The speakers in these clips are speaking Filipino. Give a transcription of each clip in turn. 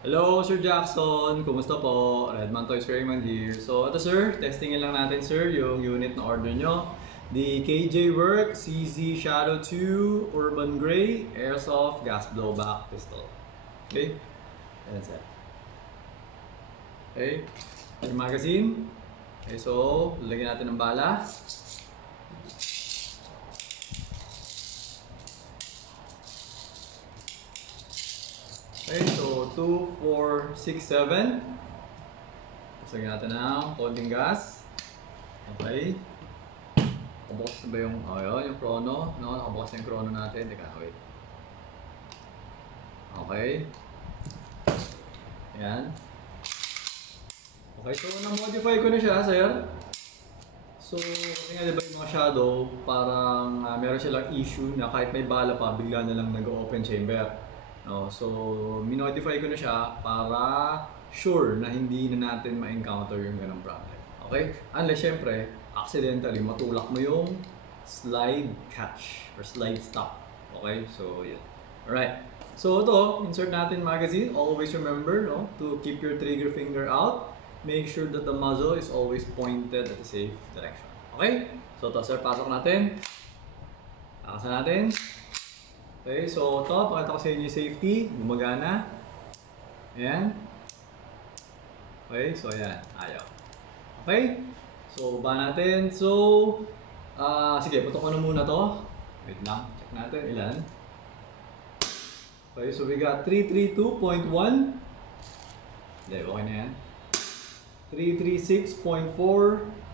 Hello, Sir Jackson. Kumusta po? Redman Toys Raymond here. So, ito sir, testingin lang natin sir yung unit na order nyo. The KJ Work CZ Shadow 2 Urban Gray Airsoft Gas Blowback Pistol. Okay? Ayan sir. Okay? Yung magazine. Okay, so, lalagyan natin ng bala. Okay, so 2, 4, 6, 7. Lagyan natin ng konting gas. Okay. Nakabukas na ba yung, yung chrono? No, nakabukas na yung chrono natin. Teka, wait. Okay. Ayan. Okay, so na-modify ko na siya, sir. So, kasi nga diba yung mga shadow, parang meron silang issue na kahit may bala pa, bigla na lang nag-open chamber. No, so, minodify ko na siya para sure na hindi na natin ma-encounter yung ganong problem. Okay? Unless, syempre, accidentally matulak mo yung slide catch or slide stop. Okay? So, yun. Alright. So, ito, insert natin magazine. Always remember, no, to keep your trigger finger out. Make sure that the muzzle is always pointed at the safe direction. Okay? So, ito, sir, pasok natin. Lakasan natin. Okay, so ito, pakita ko sa inyo yung safety, gumagana. Ayan. Okay, so ayan, ayaw. Okay, so ba natin. So, sige, putok ko na muna to. Wait lang, check natin ilan. Okay, so we got 332.1. Hindi, okay na yan. 336.4.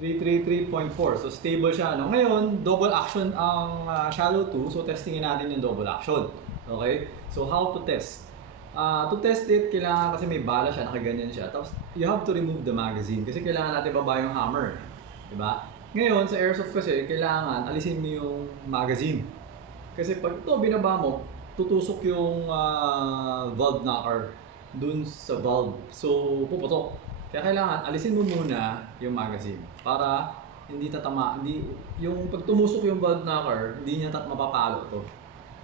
333.4. So stable siya. No? Ngayon, double action ang Shadow 2. So testingin natin yung double action. Okay? So how to test? To test it, kailangan kasi may bala siya, nakaganyan siya. Tapos you have to remove the magazine kasi kailangan natin baba yung hammer. Diba? Ngayon, sa airsoft kasi, kailangan alisin mo yung magazine. Kasi pag ito binaba mo, tutusok yung valve knocker dun sa valve. So puputok. Kaya kailangan alisin mo muna yung magazine para hindi tatama, yung pag tumusok yung valve knocker, hindi niya mapapalo to.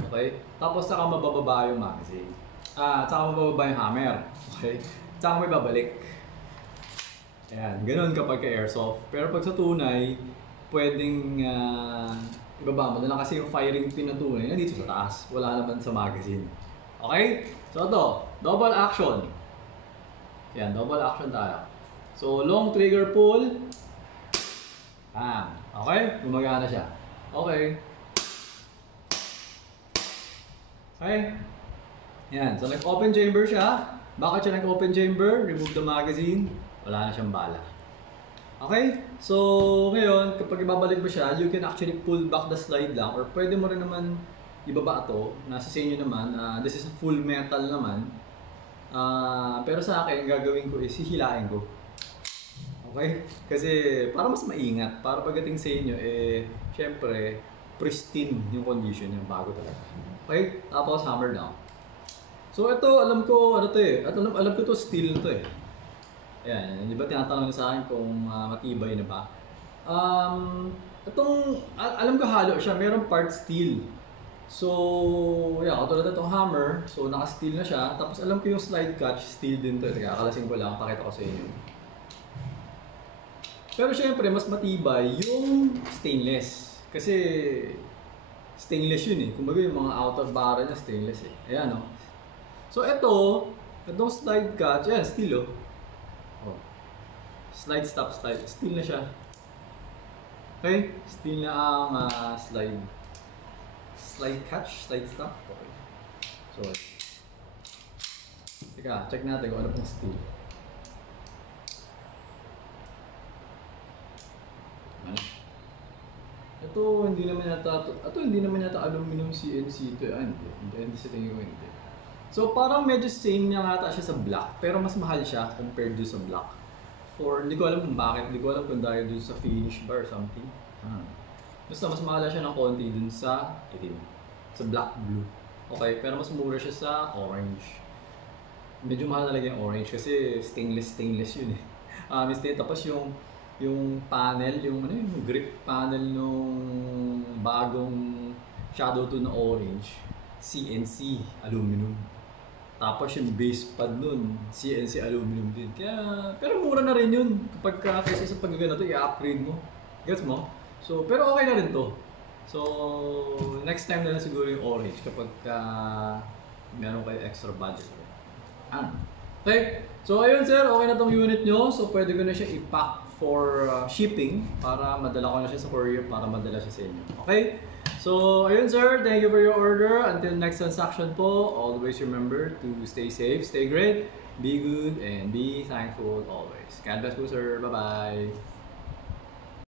Okay? Tapos saka mabababa yung magazine. Saka mabababa yung hammer. Okay? Saka may babalik. Ayan, ganun kapag ka-airsoft. Pero pag sa tunay, pwedeng ibaba mo na lang kasi yung firing pin ng tunay nandito sa taas. Wala naman sa magazine. Okay? So ito, double action. Yan, double action tayo. So, long trigger pull. Okay? Gumagana siya. Okay. Okay? Yan. So, nag-open chamber siya. Bakit siya nag-open chamber? Remove the magazine. Wala na siyang bala. Okay? So, ngayon, kapag ibabalik mo siya, you can actually pull back the slide lang or pwede mo rin naman ibaba ito. Nasa sa inyo naman. This is full metal naman. Pero sa akin, gagawin ko is hihilain ko. Okay? Kasi para mas maingat, para pagdating sa inyo, syempre, pristine yung condition yung bago talaga. Okay? Tapos hammer down. So ito, alam ko, ano to at alam ko to steel na to Ayan, di ba tinatanong niya sa akin kung matibay na ba? Alam ko halo siya, merong part steel. So, yeah, katulad itong hammer, so naka-steel na siya. Tapos alam ko yung slide catch, steel din to. Teka, kalasin ko lang, pakita ko sa inyo. Pero syempre, mas matibay yung stainless. Kasi stainless yun Kumbaga yung mga outer barrel na stainless Ayan So itong slide catch, ayan, steel Slide stop, steel na siya. Okay, steel na ang slide catch, slide stop. Okay. So, teka, check natin kung ano pong steel. Ito hindi naman yata aluminum CNC ito. Hindi sa tingin ko hindi. So parang medyo same niya ata siya sa black, pero mas mahal siya compared do sa black. Or hindi ko alam kung bakit, hindi ko alam kung dahil dun sa finish bar or something. Basta mas mahal siya ng konti dun sa itim. Sa black blue. Okay, pero mas mura siya sa orange. Medyo mahal talaga yung orange kasi stainless yun Tapos yung panel, yung grip panel nung bagong Shadow 2 na orange, CNC aluminum. Tapos yung base pad nun, CNC aluminum din. Kaya, pero mura na rin yun. Kapag kasi sa pagkagano to, i-upgrade mo. Gets mo? So, pero okay na rin to. So, next time na lang siguro yung orange kapag meron kayo extra budget. Okay. So, ayun sir, okay na tong unit nyo. So, pwede ko na siya i-pack for shipping para madala ko na siya sa courier para madala siya sa inyo. Okay? So, ayun sir, thank you for your order. Until next transaction po, always remember to stay safe, stay great, be good, and be thankful always. God bless po sir. Bye-bye.